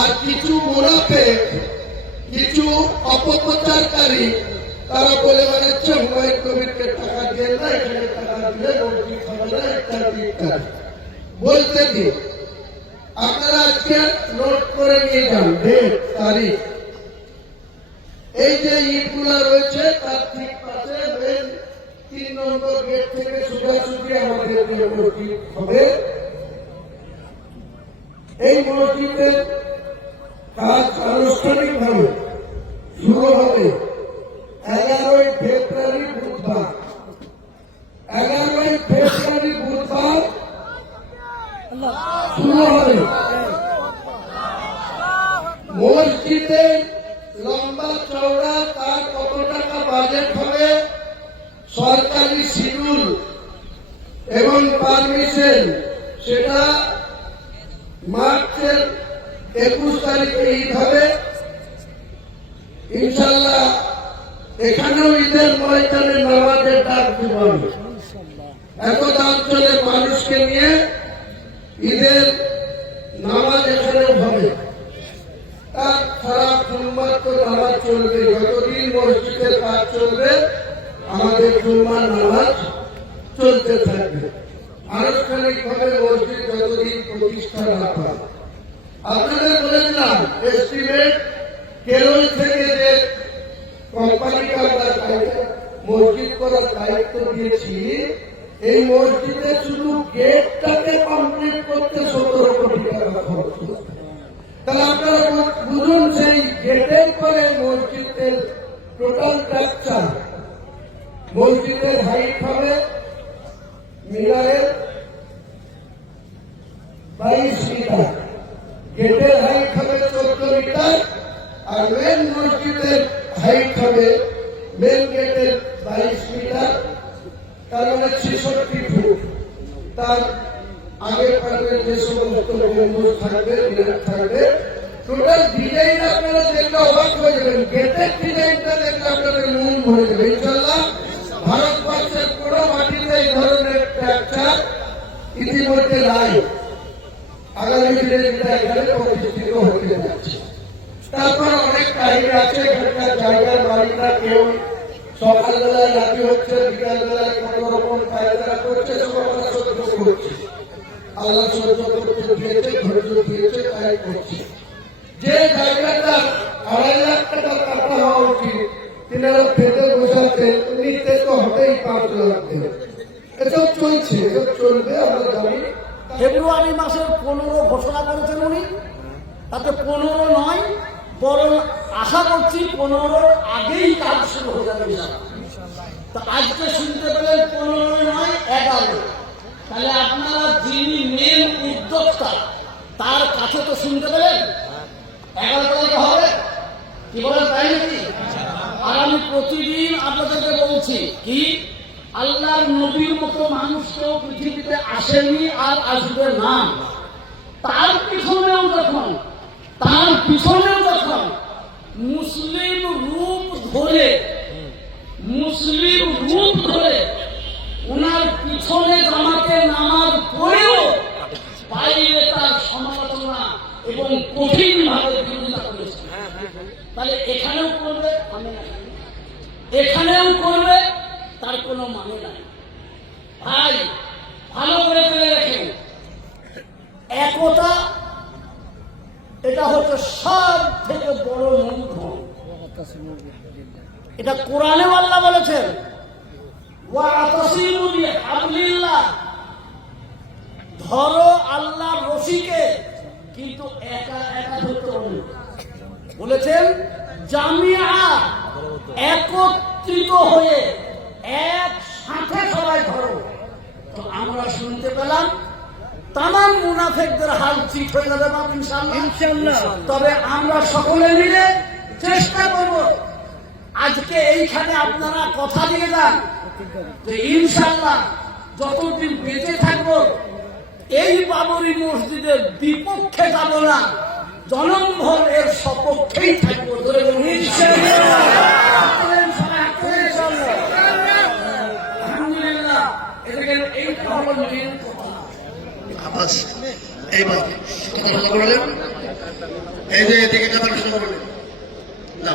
আর কিছু মুনাফিক, কিছু অপপ্রচারকারী তারা বলে বেড়াচ্ছে হুমায়ুন কবিরকে টাকা দিয়ে না, এখানে টাকা দিলে মসজিদ হবে না, ইত্যাদি ইত্যাদি বলতে দিন। আপনারা আজকে নোট করে নিয়ে যান ডেট তারিখ। এই যে ইটগুলা রয়েছে তার ঠিক পাশে মেন 3 নম্বর গেট থেকে সোজাসুজি আমাদের যে মসজিদ হবে, এই মসজিদের কাজ আনুষ্ঠানিকভাবে শুরু হবে 11ই ফেব্রুয়ারি বুধবার। 11ই ফেব্রুয়ারি বুধবার শুরু হবে। মসজিদে লম্বা চওড়া তার কত টাকা বাজেট হবে, সরকারি শিডিউল এবং পারমিশন সেটা মার্চের 21 তারিখে ঈদ হবে ইনশাল্লাহ। এখানেও ঈদের ময়দানে নামাজের ডাক দেওয়া হবে। একদা অঞ্চলের মানুষকে নিয়ে ঈদের নামাজ এখানেও হবে। তার সারা জুম্মার তো নামাজ চলবে, যতদিন মসজিদের কাজ চলবে আমাদের জুম্মার নামাজ চলতে থাকবে। আনুষ্ঠানিকভাবে মসজিদ যতদিন প্রতিষ্ঠা না পায়। আপনাদের বলেছিলাম এস্টিমেট কেরল থেকে যে কোম্পানিকে আমরা মসজিদ করার দায়িত্ব দিয়েছি, এই মসজিদে শুধু গেটটাকে কমপ্লিট করতে 17 কোটি টাকা খরচ। তাহলে আপনারা বুঝুন সেই গেটের পরে মসজিদের টোটাল স্ট্রাকচার। মসজিদের হাইট হবে মিনারের 22 মিটার, গেটের হাইট হবে 14 মিটার, আর মেন মসজিদের হাইট হবে মেন গেটের 22 মিটার, তার মানে 66 ফুট। তার আগে পাশে যে সমস্ত গম্বুজ থাকবে, মিনার থাকবে, টোটাল ডিজাইন আপনারা দেখলে অবাক হয়ে যাবেন। গেটের ডিজাইনটা দেখলে আপনাদের মন ভরে যাবে ইনশাল্লাহ। ভারতবর্ষের কোনো মাটিতে এই ধরনের স্ট্রাকচার ইতিমধ্যে নাই। আগামী দিনে যেটা এখানে প্রতিষ্ঠিত হতে যাচ্ছে। তারপর অনেক কাহিনী আছে। এখানকার জায়গার মালিকরা কেউ সকালবেলায় রাজি হচ্ছে, বিকালবেলায় কোন রকম পায়খানা করছে, সব আমরা সহ্য করছি। আল্লাহ সহ্য করতে দিয়েছে, ধৈর্য দিয়েছে, তাই করছে। যে জায়গাটা 2.5 লাখ টাকা কাটা হওয়া উচিত, তিনারা ফেটে বসাতে নিতে তো হবেই 5 লাখ দেবে। এসব চলছে, এসব চলবে আমরা জানি। ফেব্রুয়ারি মাসের 15 ঘোষণা করেছেন উনি, তাতে 15 নয়, বরং আশা করছি 15-র আগেই কাজ শুরু হয়ে যাবে ইনশাআল্লাহ। তো আজকে শুনতে পেলেন 15 নয় 11। তাহলে আপনারা যিনি মেন উদ্যোক্তা তার কাছে তো শুনতে পেলেন 11 তারিখে হবে, কি বলেন তাই নাকি? আর আমি প্রতিদিন আপনাদেরকে বলছি কি, আল্লাহর নবীর মতো মানুষ কেউ পৃথিবীতে আসেনি আর আসবে না। তার পিছনেও যখন মুসলিম রূপ ধরে ওনার পিছনে জামাতে নামাজ পড়েও পাইলে তার সমালোচনা এবং কঠিন ভাবে বিরোধিতা করেছে। তাহলে এখানেও করবে, মানে না, এখানেও করবে, তার কোনো মানে নাই। ভাই ভালো করে ফেলে রেখে, একতা এটা হচ্ছে সব থেকে বড় মূলধন। এটা কোরআনে আল্লাহ বলেছেন, ওয়াতাসিমু বিহাবলিল্লাহ, ধরো আল্লাহর রশিকে, কিন্তু একা একা ধরতে হবে। বলেছেন জামিয়া, একত্রিত হয়ে একসাথে সবাই ধরো। তো আমরা শুনতে পেলাম তামাম মুনাফিকদের হাল ঠিক হয়ে যাবে বাপ, ইনশাআল্লাহ। তবে আমরা সকলে মিলে চেষ্টা করব, আজকে এইখানে আপনারা কথা দিয়ে যান যে ইনশাআল্লাহ যতদিন বেঁচে থাকবো এই বাবরি মসজিদের বিপক্ষে যাব না, জনমভর এর সপক্ষেই থাকবো। ধরে বলুন ইনশাআল্লাহ। আলহামদুলিল্লাহ। এদিকে এইটা হলো মেন কথা। আবাস এইবার কথা বললেন, এই যে এদিকে কথা শুরু করলেন না।